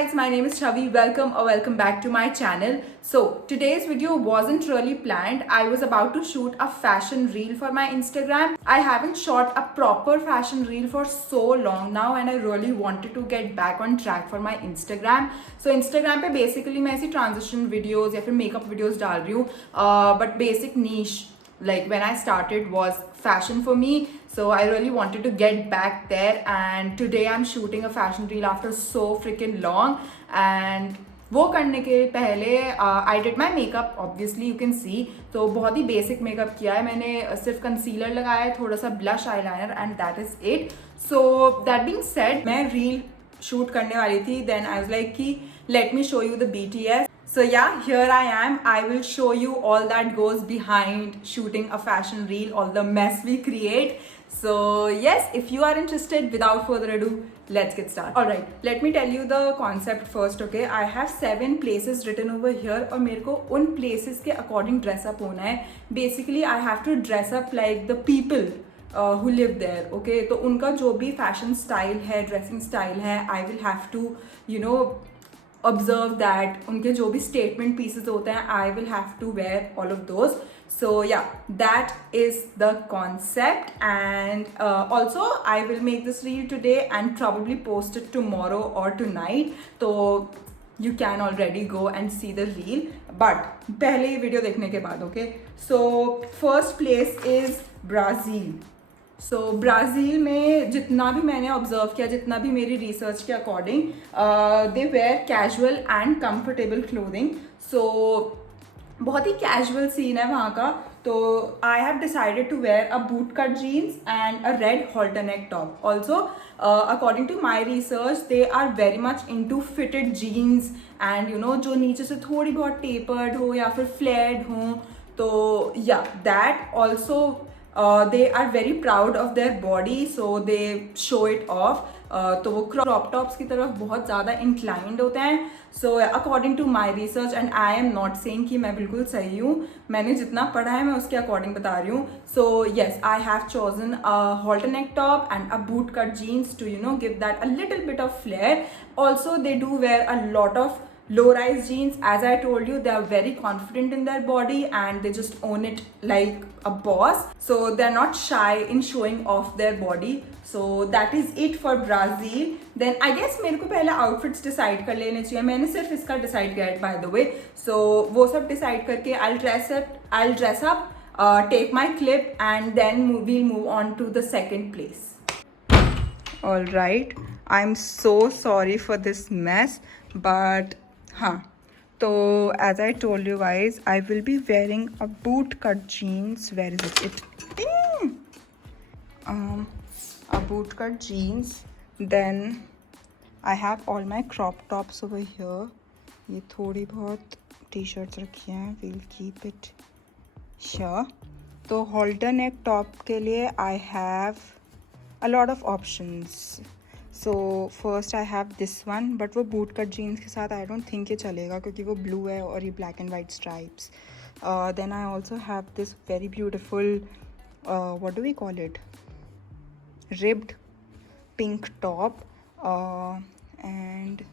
guys, my name is Chavi. Welcome back to my channel. So today's video wasn't really planned. I was about to shoot a fashion reel for my Instagram. I haven't shot a proper fashion reel for so long now and I really wanted to get back on track for my Instagram. So Instagram पे basically मैं ऐसी transition videos या फिर makeup videos डाल रही हूँ. But basic niche like when I started was fashion for me, so I really wanted to get back there, and today I'm shooting a fashion reel after so freaking long. And वो करने के पहले I did my makeup, obviously you can see. तो बहुत ही basic makeup किया है मैंने, सिर्फ कंसीलर लगाया है, थोड़ा सा blush eyeliner and that is it. So that being said, मैं रील शूट करने वाली थी. देन आई वाज लाइक कि let me show you the BTS. So yeah, here I am. I will show you all that goes behind shooting a fashion reel, all the mess we create. So yes, if you are interested, without further ado, let's get started. Alright, let me tell you the concept first, okay? I have 7 places written over here और मेरे को उन places के according dress up होना है. Basically, I have to dress up like the people who live there, okay? तो उनका जो भी fashion style है, dressing style है, I will have to, you know, observe that. उनके जो भी statement pieces होते हैं, I will have to wear all of those. So yeah, that is the concept. And also I will make this reel today and probably post it tomorrow or tonight. So you can already go and see the reel. But पहले ये video देखने के बाद, okay? So first place is Brazil. So Brazil में जितना भी मैंने observe किया, जितना भी मेरी रिसर्च के according, they wear casual and comfortable clothing. So बहुत ही कैजुअल सीन है वहाँ का. तो I have decided to wear a boot cut jeans and a red halter neck top. Also according to my research, they are very much into fitted jeans and you know जो नीचे से थोड़ी बहुत tapered हो या फिर flared हो. तो या that also they are very proud of their body, so they show it off. तो वो क्रॉप टॉप्स की तरफ बहुत ज़्यादा इंक्लाइंड होते हैं. So according to my research, and I am not saying कि मैं बिल्कुल सही हूँ, मैंने जितना पढ़ा है मैं उसके अकॉर्डिंग बता रही हूँ. So yes, I have chosen a halter neck top and a boot cut jeans to, you know, give that a little bit of flair. Also they do wear a lot of low-rise jeans. As I told you, they are very confident in their body and they just own it like a boss. So they're not shy in showing off their body. So that is it for Brazil. Then I guess मेरे को पहले outfits decide कर लेने चाहिए. मैंने सिर्फ इसका decide किया है, by the way. So वो सब decide करके I'll dress up, take my clip, and then we'll move on to the second place. All right, I'm so sorry for this mess, but हाँ, तो as I told you guys, I will be wearing a boot cut jeans. Where is it? A boot cut jeans. Then I have all my crop tops over here. ये थोड़ी बहुत t-shirts रखी हैं. We'll keep it here. तो halter neck top के लिए I have a lot of options. So first I have this one, but वो boot cut jeans के साथ आई डोंट थिंक ये चलेगा क्योंकि वो ब्लू है और ये black and white stripes. Then I also have this very beautiful, what do we call it, ribbed pink top, and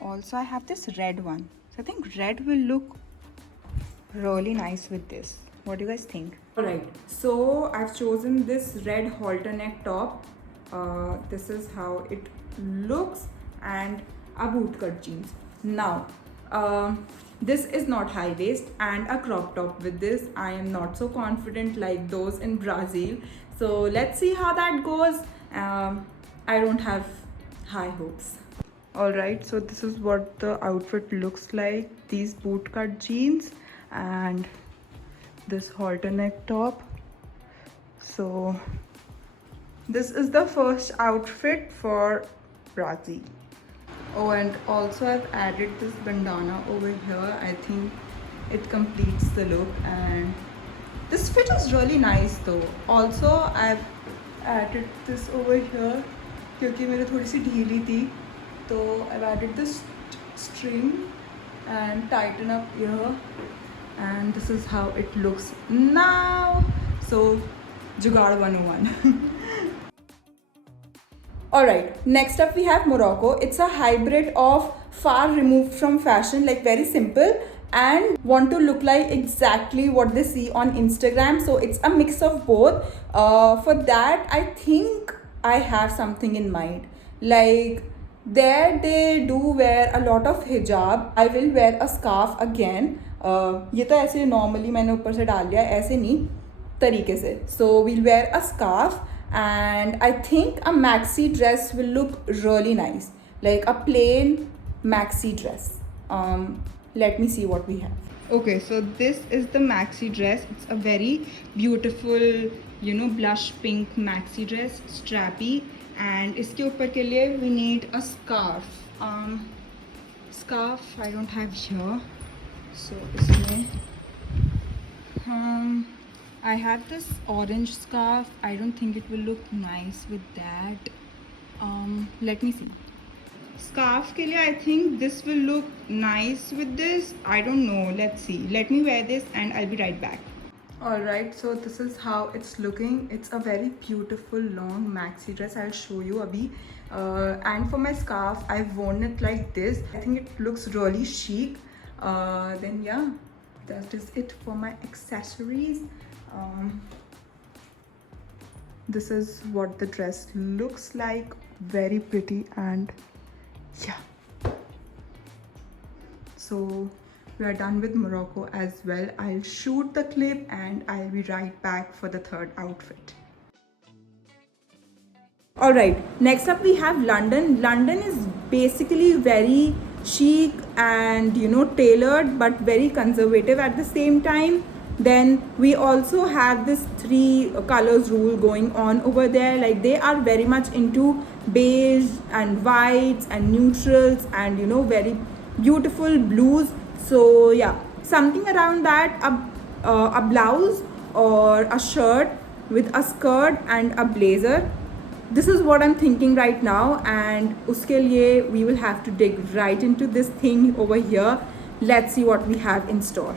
also I have this red one. So I think red will look really nice with this. What do you guys think? Alright, so I've chosen this red halter neck top. This is how it looks, and a boot cut jeans. Now this is not high waist and a crop top. With this I am not so confident like those in Brazil, so let's see how that goes. I don't have high hopes. Alright, so this is what the outfit looks like. These boot cut jeans and this halter neck top. So this is the first outfit for Brazil. Oh, and also I've added this bandana over here. I think it completes the look, and this fit is really nice though. Also I've added this over here क्योंकि मेरी थोड़ी सी ढीली थी, तो I've added this string and tighten up here, and this is how it looks now. So जुगाड़ 101. Alright, next up we have Morocco. It's a hybrid of far removed from fashion, like very simple, and want to look like exactly what they see on Instagram. So it's a mix of both. For that, I think I have something in mind. Like, there they do wear a lot of hijab. I will wear a scarf again. ये तो ऐसे normally मैंने ऊपर से डाल लिया, ऐसे नहीं तरीके से. So we'll wear a scarf, and I think a maxi dress will look really nice, like a plain maxi dress. Let me see what we have. Okay, so this is the maxi dress. It's a very beautiful, blush pink maxi dress, strappy, and इसके ऊपर के लिए we need a scarf. Scarf I don't have here, so इसमें I have this orange scarf. I don't think it will look nice with that. Let me see. Scarf ke liye I think this will look nice with this. I don't know. Let's see. Let me wear this and I'll be right back. Alright, so this is how it's looking. It's a very beautiful long maxi dress. I'll show you abhi. And for my scarf, I've worn it like this. I think it looks really chic. Then yeah, that is it for my accessories. This is what the dress looks like. Very pretty, and yeah. So we are done with Morocco as well. I'll shoot the clip and I'll be right back for the third outfit. Alright, next up we have London. London is basically very chic and tailored, but very conservative at the same time. Then we also have this 3 colors rule going on over there. Like, they are very much into beige and whites and neutrals and very beautiful blues. So yeah, something around that, a blouse or a shirt with a skirt and a blazer. This is what I'm thinking right now, and uske liye we will have to dig right into this thing over here. Let's see what we have in store.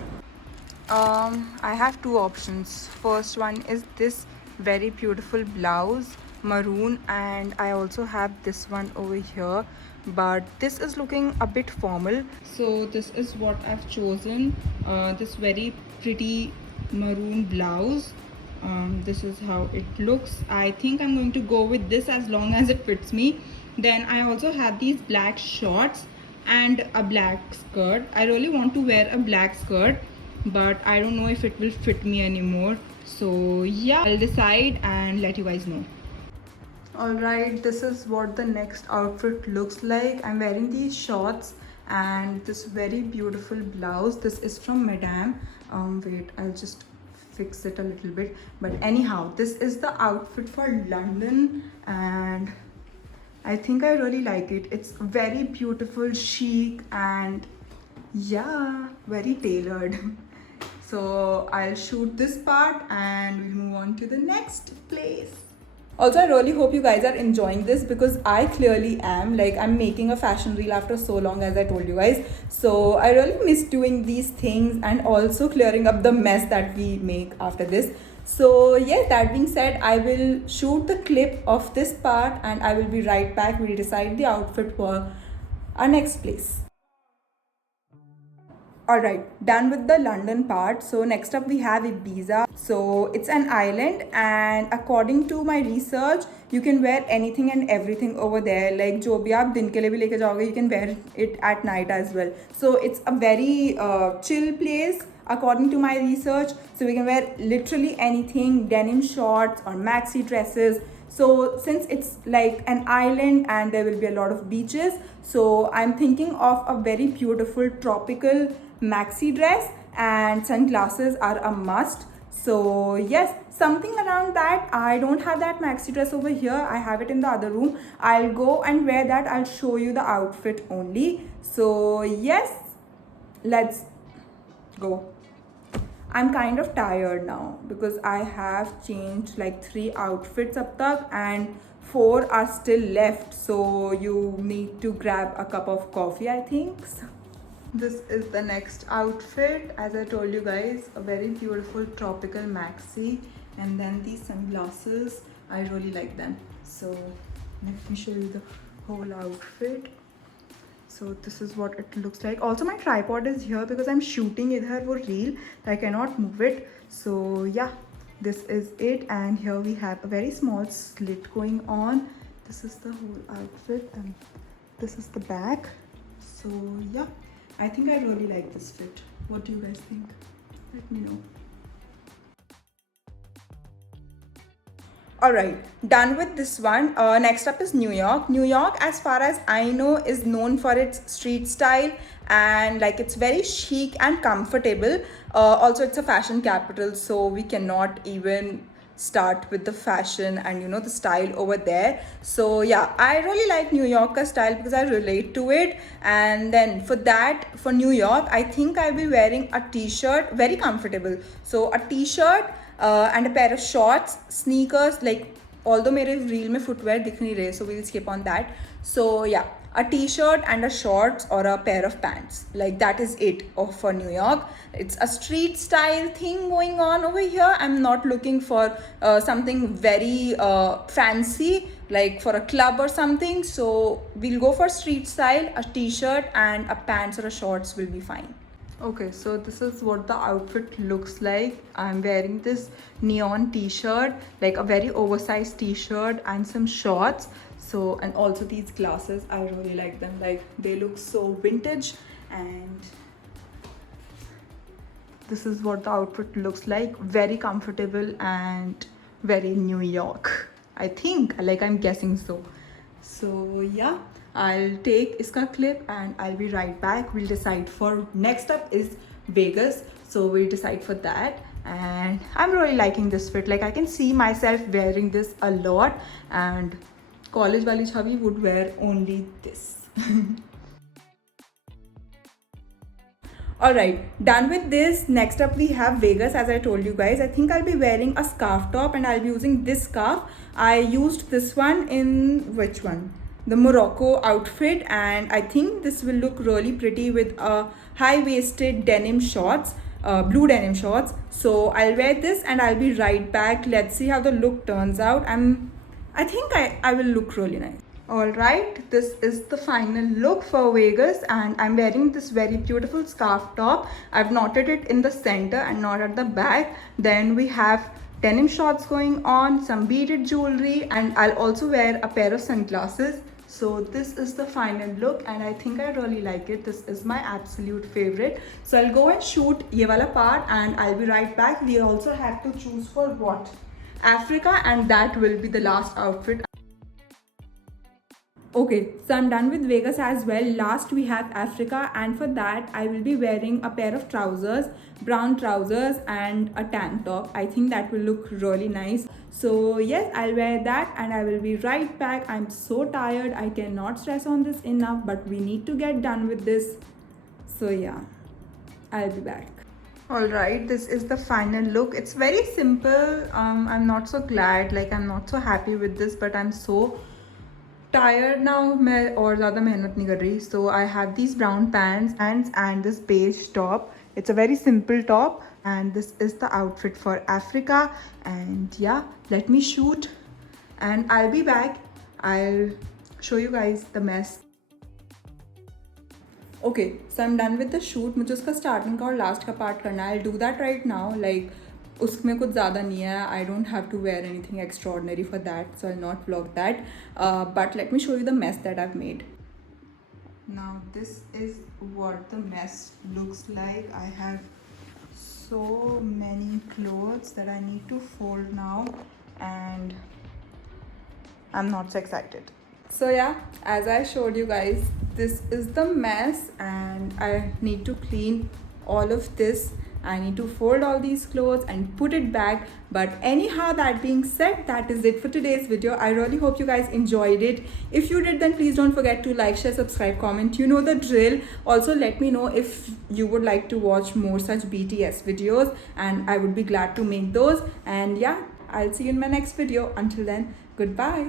I have 2 options. First one is this very beautiful blouse, maroon, and I also have this one over here, but this is looking a bit formal. So this is what I've chosen, this very pretty maroon blouse. This is how it looks. I think I'm going to go with this as long as it fits me. Then I also have these black shorts and a black skirt. I really want to wear a black skirt, but I don't know if it will fit me anymore. So yeah, I'll decide and let you guys know. Alright, this is what the next outfit looks like. I'm wearing these shorts and this very beautiful blouse. This is from Madame. Wait, I'll just fix it a little bit. But anyhow, this is the outfit for London, and I think I really like it. It's very beautiful, chic, and yeah, very tailored. So I'll shoot this part and we'll move on to the next place. Also, I really hope you guys are enjoying this, because I clearly am. Like, I'm making a fashion reel after so long, as I told you guys. So I really miss doing these things and also clearing up the mess that we make after this. So yeah, that being said, I will shoot the clip of this part and I will be right back. We'll decide the outfit for our next place. Alright, done with the London part. So next up we have Ibiza. So it's an island, and according to my research, you can wear anything and everything over there. Like, जो भी आप दिन के लिए भी लेके जाओगे, you can wear it at night as well. So it's a very chill place according to my research. So we can wear literally anything, denim shorts or maxi dresses. So since it's like an island and there will be a lot of beaches, so I'm thinking of a very beautiful tropical maxi dress, and sunglasses are a must. So yes, something around that. I don't have that maxi dress over here. I have it in the other room. I'll go and wear that. I'll show you the outfit only. So yes, let's go. I'm kind of tired now because I have changed like 3 outfits up tak, and 4 are still left. So you need to grab a cup of coffee, I think. This is the next outfit. As I told you guys, a very beautiful tropical maxi, and then these sunglasses. I really like them. So Let me show you the whole outfit. So this is what it looks like. Also my tripod is here because I'm shooting idhar wo reel. I cannot move it. So yeah, this is it. And here we have a very small slit going on. This is the whole outfit and this is the back. So yeah, I think I really like this fit. What do you guys think? Let me know. Alright, done with this one. Next up is New York. New York, as far as I know, is known for its street style and like it's very chic and comfortable. Also, it's a fashion capital, so we cannot even start with the fashion and the style over there. So yeah, I really like New Yorker style because I relate to it. And then for New York, I think I'll be wearing a t-shirt, very comfortable. So a t-shirt and a pair of shorts, sneakers, like although मेरे reel में footwear दिख नहीं रहे, so we'll skip on that. So yeah, a t-shirt and a shorts or a pair of pants, like that is it for New York. It's a street style thing going on over here. I'm not looking for something very fancy like for a club or something, so we'll go for street style. A t-shirt and a pants or a shorts will be fine. Okay, so this is what the outfit looks like. I'm wearing this neon t-shirt, like a very oversized t-shirt and some shorts. So, and also these glasses, I really like them. Like they look so vintage. And this is what the outfit looks like. Very comfortable and very New York, I think, like I'm guessing so. So yeah, I'll take iska clip and I'll be right back. We'll decide for next up is Vegas, so we'll decide for that. And I'm really liking this fit. Like I can see myself wearing this a lot, and college wali Chavi would wear only this. Alright, done with this. Next up we have Vegas. As I told you guys, I think I'll be wearing a scarf top and I'll be using this scarf. I used this one in which one? The Morocco outfit, and I think this will look really pretty with a high-waisted denim shorts, blue denim shorts. So I'll wear this and I'll be right back. Let's see how the look turns out. I think I will look really nice. Alright, this is the final look for Vegas, and I'm wearing this very beautiful scarf top. I've knotted it in the center and not at the back. Then we have denim shorts going on, some beaded jewelry, and I'll also wear a pair of sunglasses. So this is the final look and I think I really like it. This is my absolute favorite. So I'll go and shoot ye wala part and I'll be right back. We also have to choose for what? Africa, and that will be the last outfit. Okay, so I'm done with Vegas as well. Last we have Africa, and for that I will be wearing a pair of trousers, brown trousers and a tank top. I think that will look really nice. So yes, I'll wear that and I will be right back. I'm so tired. I cannot stress on this enough, but we need to get done with this. So yeah, I'll be back. Alright, this is the final look. It's very simple. I'm not so glad, like I'm not so happy with this, but I'm so tired now. मैं और ज़्यादा मेहनत नहीं कर रही. So I have these brown pants and this beige top. It's a very simple top, and this is the outfit for Africa. And yeah, let me shoot and I'll be back. I'll show you guys the mess. Okay, so I'm done with the shoot. मुझे उसका starting का और last का part करना है. I'll do that right now. Like उसमें कुछ ज़्यादा नहीं है. I don't have to wear anything extraordinary for that, so I'll not vlog that. But let me show you the mess that I've made. Now this is what the mess looks like. I have so many clothes that I need to fold now, and I'm not so excited. So yeah, as I showed you guys, this is the mess and I need to clean all of this. I need to fold all these clothes and put it back. But anyhow, that being said, that is it for today's video. I really hope you guys enjoyed it. If you did, then please don't forget to like, share, subscribe, comment. You know the drill. Also, let me know if you would like to watch more such BTS videos, and I would be glad to make those. And yeah, I'll see you in my next video. Until then, goodbye.